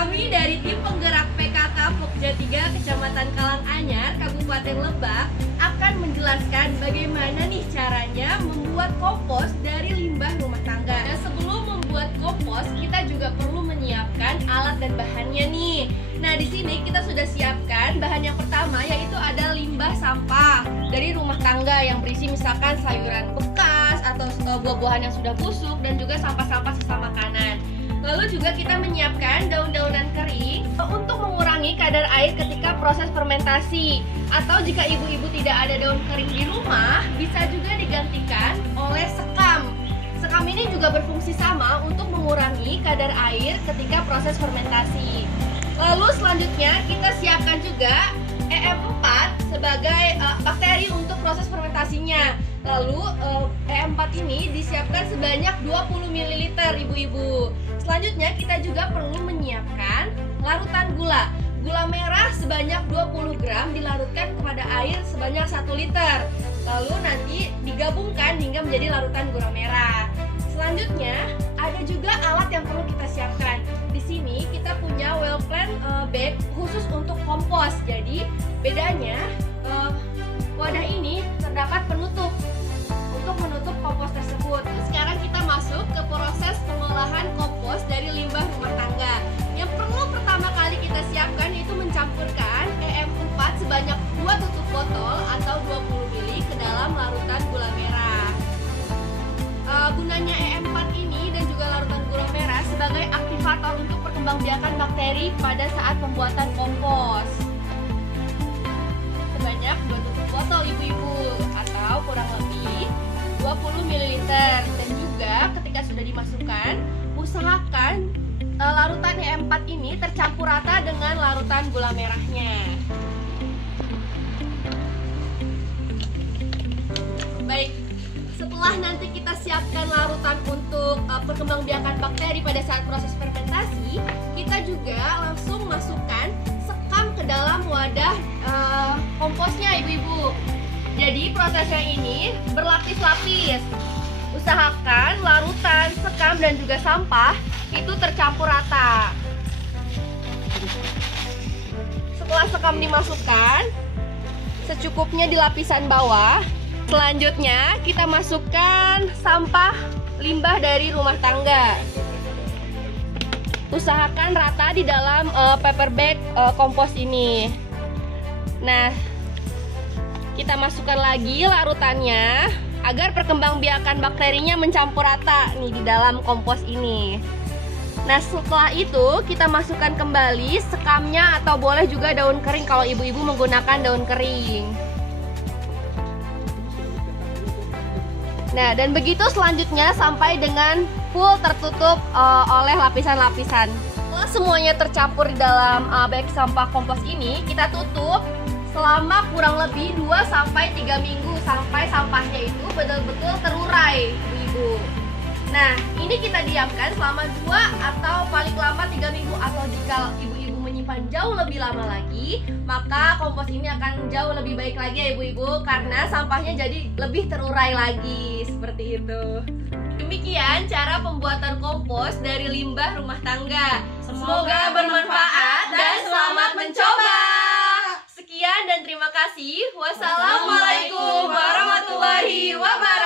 Kami dari tim penggerak PKK Pokja 3 Kecamatan Karanganyar, Kabupaten Lebak akan menjelaskan bagaimana nih caranya membuat kompos dari limbah rumah tangga. Dan sebelum membuat kompos, kita juga perlu menyiapkan alat dan bahannya nih. Nah, di sini kita sudah siapkan bahan yang pertama, yaitu ada limbah sampah dari rumah tangga yang berisi misalkan sayuran bekas atau buah-buahan yang sudah busuk dan juga sampah-sampah sisa makanan. Lalu juga kita menyiapkan daun-daunan kering untuk mengurangi kadar air ketika proses fermentasi. Atau jika ibu-ibu tidak ada daun kering di rumah, bisa juga digantikan oleh sekam. Sekam ini juga berfungsi sama untuk mengurangi kadar air ketika proses fermentasi. Lalu selanjutnya kita siapkan juga EM4 sebagai bakteri untuk proses fermentasinya. Lalu EM4 ini disiapkan sebanyak 20 ml ibu-ibu. Selanjutnya kita juga perlu menyiapkan larutan gula. Gula merah sebanyak 20 gram dilarutkan kepada air sebanyak 1 liter. Lalu nanti digabungkan hingga menjadi larutan gula merah. Selanjutnya ada juga alat yang perlu kita siapkan. Di sini kita punya well plan bag khusus untuk kompos. Jadi bedanya wadah ini terdapat penutup untuk menutup kompos tersebut. Sekarang kita masuk ke proses pengolahan kompos dari limbah rumah tangga. Yang perlu pertama kali kita siapkan yaitu mencampurkan EM4 sebanyak 2 tutup botol atau 20 ml ke dalam larutan gula merah. Gunanya EM4 ini dan juga larutan gula merah sebagai aktivator untuk perkembangbiakan bakteri pada saat pembuatan kompos. Sebanyak 2 tutup botol ibu-ibu atau kurang lebih 20 ml. Dan juga ketika sudah dimasukkan, usahakan larutan EM4 ini tercampur rata dengan larutan gula merahnya. Baik, setelah nanti kita siapkan larutan untuk perkembangbiakan bakteri pada saat proses fermentasi, kita juga langsung masukkan sekam ke dalam wadah komposnya ibu-ibu. Jadi prosesnya ini berlapis-lapis. Usahakan larutan, sekam, dan juga sampah itu tercampur rata. Setelah sekam dimasukkan, secukupnya di lapisan bawah. Selanjutnya kita masukkan sampah limbah dari rumah tangga. Usahakan rata di dalam paper bag kompos ini. Nah, kita masukkan lagi larutannya agar perkembangbiakan bakterinya mencampur rata nih di dalam kompos ini. Nah, setelah itu kita masukkan kembali sekamnya atau boleh juga daun kering kalau ibu-ibu menggunakan daun kering. Nah, dan begitu selanjutnya sampai dengan full tertutup oleh lapisan-lapisan. Setelah semuanya tercampur di dalam bag sampah kompos ini, kita tutup selama kurang lebih 2-3 minggu sampai sampahnya itu betul-betul terurai, ibu-ibu. Nah, ini kita diamkan selama 2 atau paling lama 3 minggu, atau jika ibu-ibu menyimpan jauh lebih lama lagi, maka kompos ini akan jauh lebih baik lagi ya ibu-ibu, karena sampahnya jadi lebih terurai lagi, seperti itu. Demikian cara pembuatan kompos dari limbah rumah tangga. Semoga bermanfaat dan selamat mencoba. Sekian dan terima kasih. Wassalamualaikum warahmatullahi wabarakatuh.